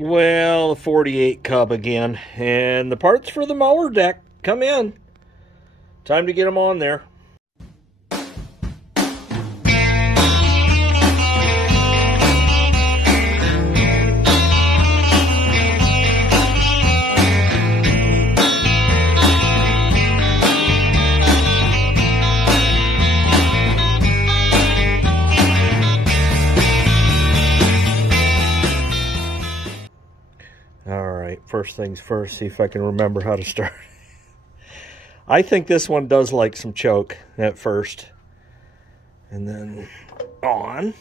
Well, the 48 Cub again. And the parts for the mower deck come in. Time to get them on there. First things first, see if I can remember how to start. I think this one does like some choke at first. And then on.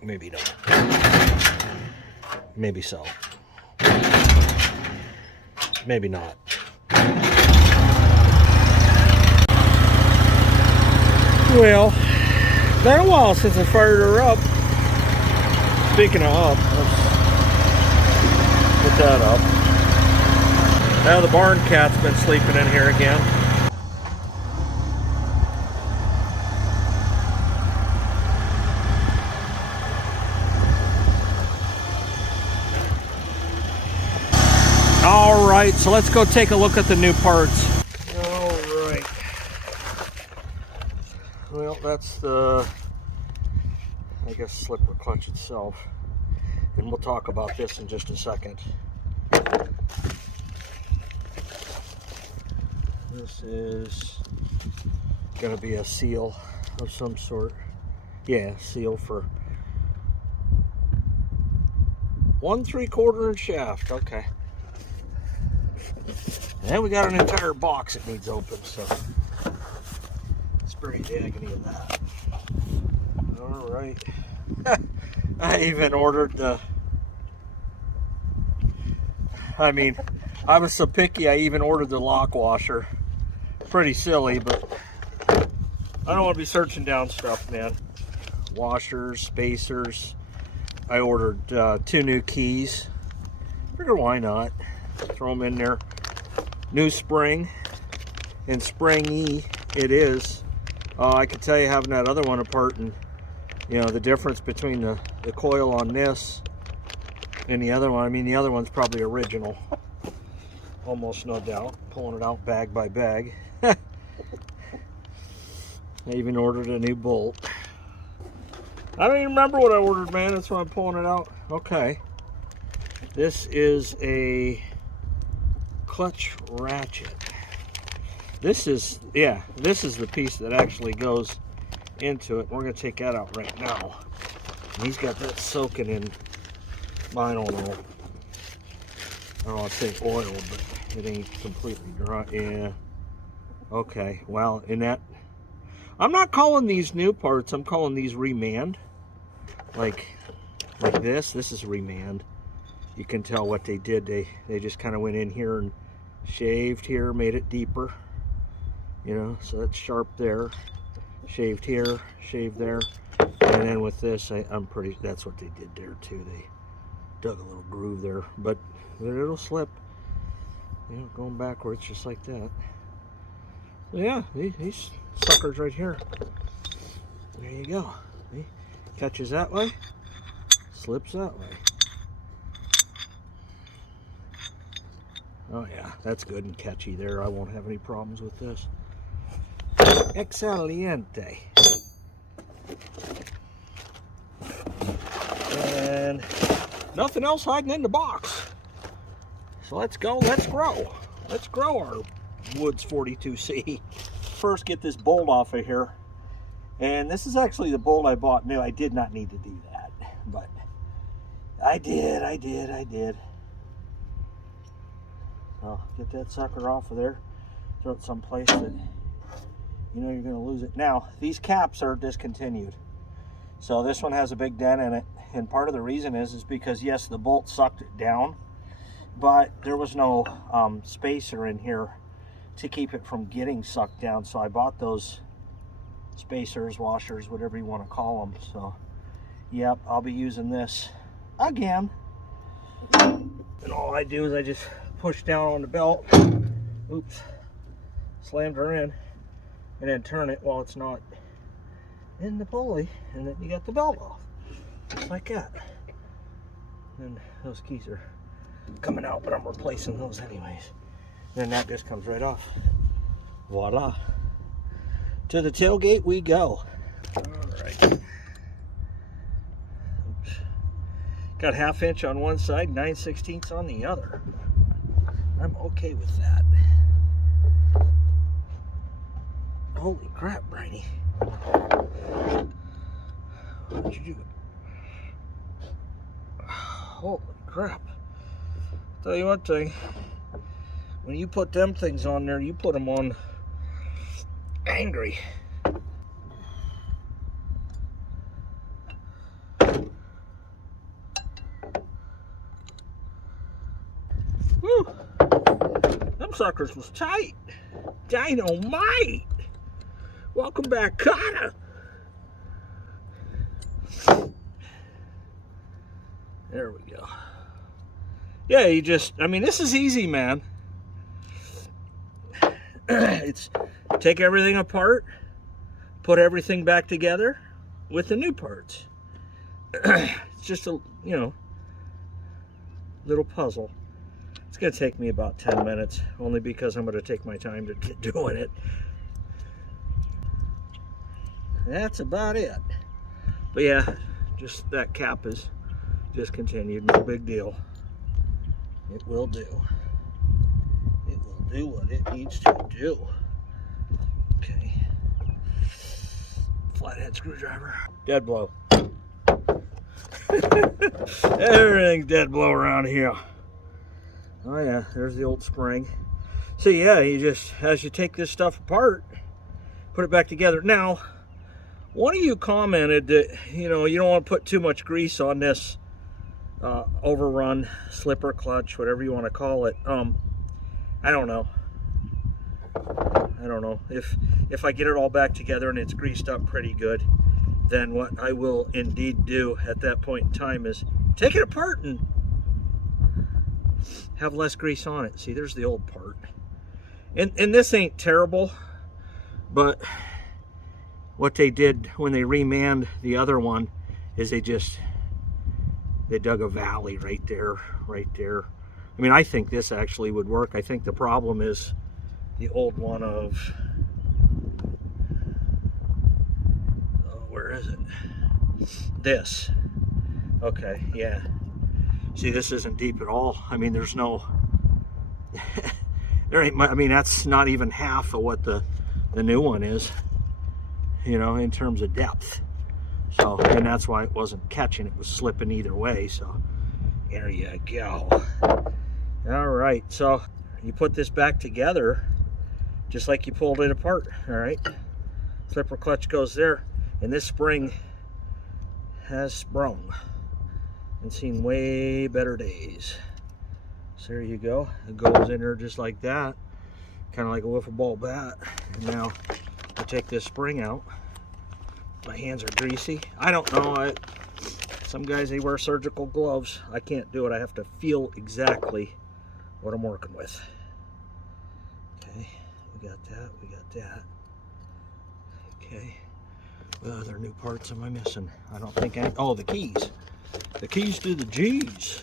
Maybe not. Maybe so. Maybe not. Well, been a while since I fired her up. Speaking of up, let's put that up. Now the barn cat's been sleeping in here again. All right, so let's go take a look at the new parts. All right. Well, that's the, I guess, slipper clutch itself, and we'll talk about this in just a second. This is going to be a seal of some sort. Yeah, seal for 1 3/4 inch shaft. Okay. And we got an entire box that needs open, so spare the agony of that. All right. I even ordered the, I was so picky I even ordered the lock washer. Pretty silly, but I don't want to be searching down stuff, man. Washers, spacers. I ordered 2 new keys. Figure why not? Throw them in there. New spring, and springy it is. I could tell you having that other one apart, and you know the difference between the coil on this and the other one. I mean, the other one's probably original, almost no doubt. Pulling it out bag by bag. I even ordered a new bolt. I don't even remember what I ordered, man. That's why I'm pulling it out. Okay, this is a clutch ratchet. This is the piece that actually goes into it. We're going to take that out right now. And he's got that soaking in, I don't know I'd say oil, but it ain't completely dry. Yeah. Okay, well, in that, I'm not calling these new parts, I'm calling these remand. Like this is remand. You can tell what they did. They just kind of went in here and shaved here, made it deeper. You know, so that's sharp there. Shaved here, shaved there. And then with this, that's what they did there too. They dug a little groove there, but it'll slip. You know, going backwards just like that. So yeah, these suckers right here. There you go. See? Catches that way, slips that way. Oh yeah, that's good and catchy there. I won't have any problems with this. Excelente. And nothing else hiding in the box. So let's go, let's grow. Let's grow our Woods 42C. First get this bolt off of here. And this is actually the bolt I bought new. I did not need to do that, but I did. So get that sucker off of there. Throw it someplace that you know you're going to lose it. Now, these caps are discontinued. So this one has a big dent in it. And part of the reason is because, yes, the bolt sucked it down, but there was no spacer in here to keep it from getting sucked down. So I bought those spacers, washers, whatever you want to call them. So, yep, I'll be using this again. And all I do is I just push down on the belt. Oops. Slammed her in. And then turn it while it's not in the pulley. And then you got the belt off. just like that. And those keys are coming out, but I'm replacing those anyways. Then that just comes right off. Voila. To the tailgate we go. All right. Oops. Got 1/2 inch on one side, 9/16 on the other. I'm okay with that. Holy crap, Briny. What'd you do? Holy crap. Tell you one thing. When you put them things on there, you put them on angry. Woo! Them suckers was tight. Dynamite! Welcome back, Carter. There we go. Yeah, you just, I mean, this is easy, man. It's take everything apart, put everything back together with the new parts. It's just a, you know, little puzzle. It's going to take me about 10 minutes, only because I'm going to take my time to doing it. That's about it. But yeah, just that cap is discontinued. No big deal. It will do. It will do what it needs to do. Okay. Flathead screwdriver. Dead blow. Everything's dead blow around here. Oh yeah, there's the old spring. So yeah, you just, as you take this stuff apart, put it back together. Now, one of you commented that, you know, you don't want to put too much grease on this overrun, slipper clutch, whatever you want to call it. I don't know. I don't know. If I get it all back together and it's greased up pretty good, then what I will indeed do at that point in time is take it apart and have less grease on it. See, there's the old part. And this ain't terrible, but what they did when they remanned the other one is they dug a valley right there. I mean, I think this actually would work. I think the problem is the old one of, oh, where is it? This. Okay, yeah. See, this isn't deep at all. I mean, there's no, there ain't much, I mean, that's not even half of what the new one is, you know, in terms of depth. So, and that's why it wasn't catching, it was slipping either way. So there you go. All right, so you put this back together just like you pulled it apart. All right, slipper clutch goes there, and this spring has sprung and seen way better days. So there you go. It goes in there just like that, kind of like a wiffle ball bat. And now I take this spring out. My hands are greasy. I don't know. Some guys, they wear surgical gloves. I can't do it. I have to feel exactly what I'm working with. Okay, we got that. We got that. Okay. What other new parts am I missing? I don't think any. Oh, the keys. The keys to the G's.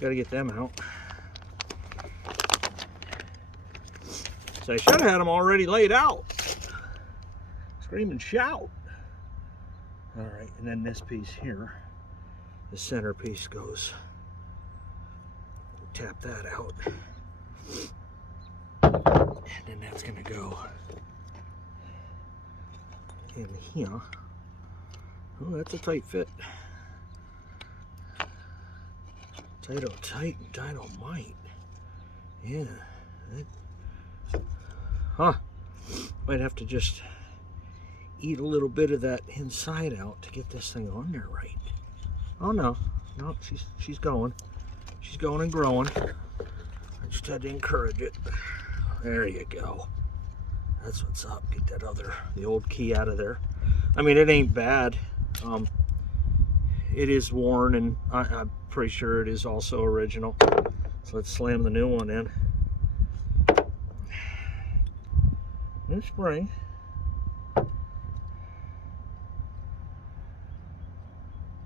Got to get them out. So I should have had them already laid out. Scream and shout. All right, and then this piece here, the center piece goes. Tap that out. And then that's gonna go in here. Oh, that's a tight fit. Tight and dynamite. Yeah. Huh. Might have to just eat a little bit of that inside out to get this thing on there right. Oh no, she's going. She's going and growing. I just had to encourage it. There you go. That's what's up. Get that the old key out of there. I mean, it ain't bad. It is worn, and I'm pretty sure it is also original. So let's slam the new one in. New spring.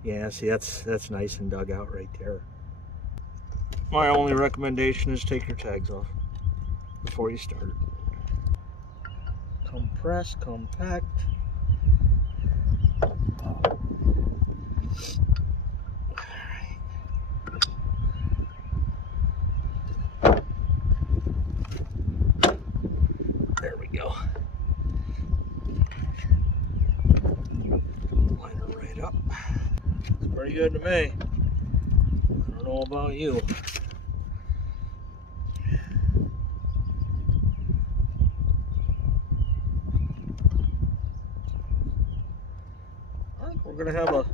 Yeah, see, that's nice and dug out right there. My only recommendation is take your tags off before you start. Compress, compact. There we go. Line her right up. It's pretty good to me. I don't know about you. I think we're going to have a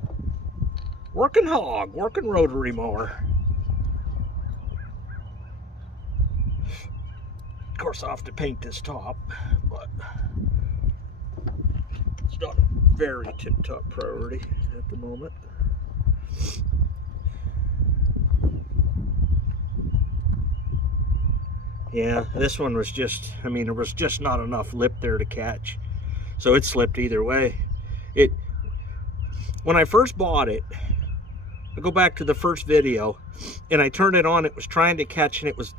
working rotary mower. Of course, I'll have to paint this top, but it's not a very tip-top priority at the moment. Yeah, this one was just, I mean, there was just not enough lip there to catch. So it slipped either way. When I first bought it, I go back to the first video, and I turned it on, it was trying to catch, and it was,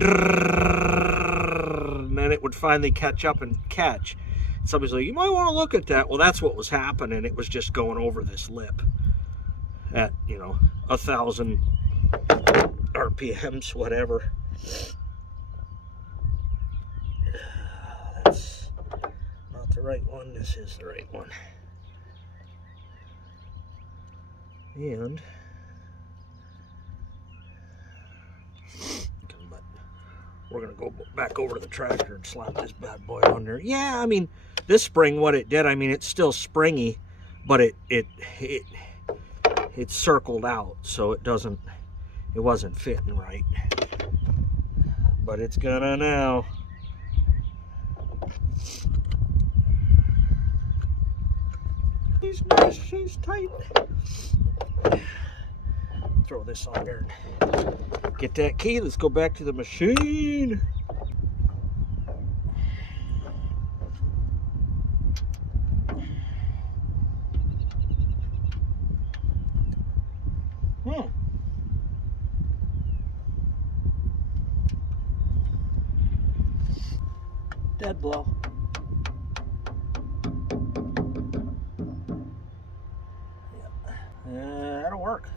and then it would finally catch up and catch. Somebody's like, you might want to look at that. Well, that's what was happening. It was just going over this lip at, you know, 1,000 RPMs, whatever. That's not the right one. This is the right one. And we're gonna go back over to the tractor and slap this bad boy on there. Yeah, I mean, this spring, what it did, I mean, it's still springy, but it circled out, so it wasn't fitting right. But it's gonna now. She's nice, she's tight. Throw this on there and get that key. Let's go back to the machine. Dead blow. Yeah, that'll work.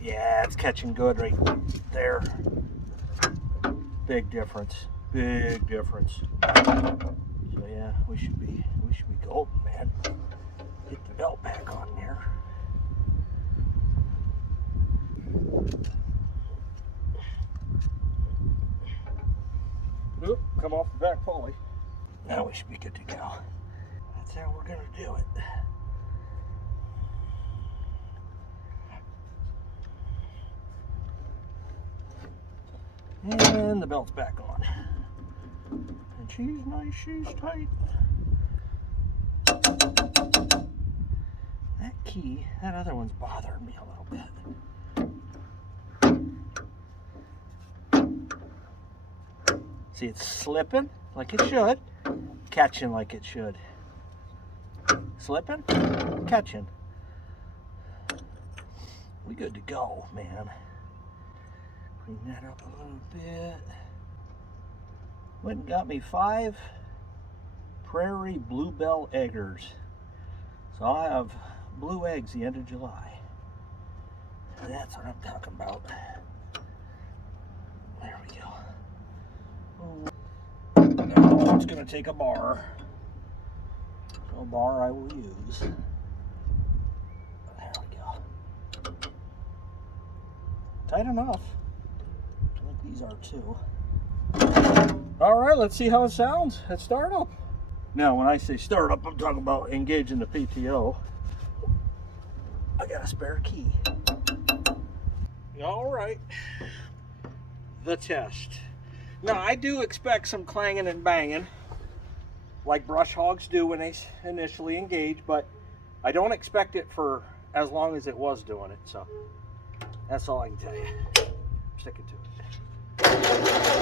Yeah, it's catching good right there. Big difference. Big difference. So yeah, we should be golden, man. Get the belt back on there. Oop, come off the back pulley. Now we should be good to go. That's how we're gonna do it. And the belt's back on. And she's nice, she's tight. That key, that other one's bothering me a little bit. See, it's slipping like it should, catching like it should. Slipping, catching. We good to go, man. Clean that up a little bit. Went and got me 5 prairie bluebell eggers. So I'll have blue eggs the end of July. That's what I'm talking about. There we go. Now it's going to take a bar. So a bar I will use. There we go. Tight enough. I think these are too. Alright, let's see how it sounds at startup. Now, when I say startup, I'm talking about engaging the PTO. I got a spare key. Alright. The test. Now, I do expect some clanging and banging. like brush hogs do when they initially engage, but I don't expect it for as long as it was doing it. So that's all I can tell you. I'm sticking to it.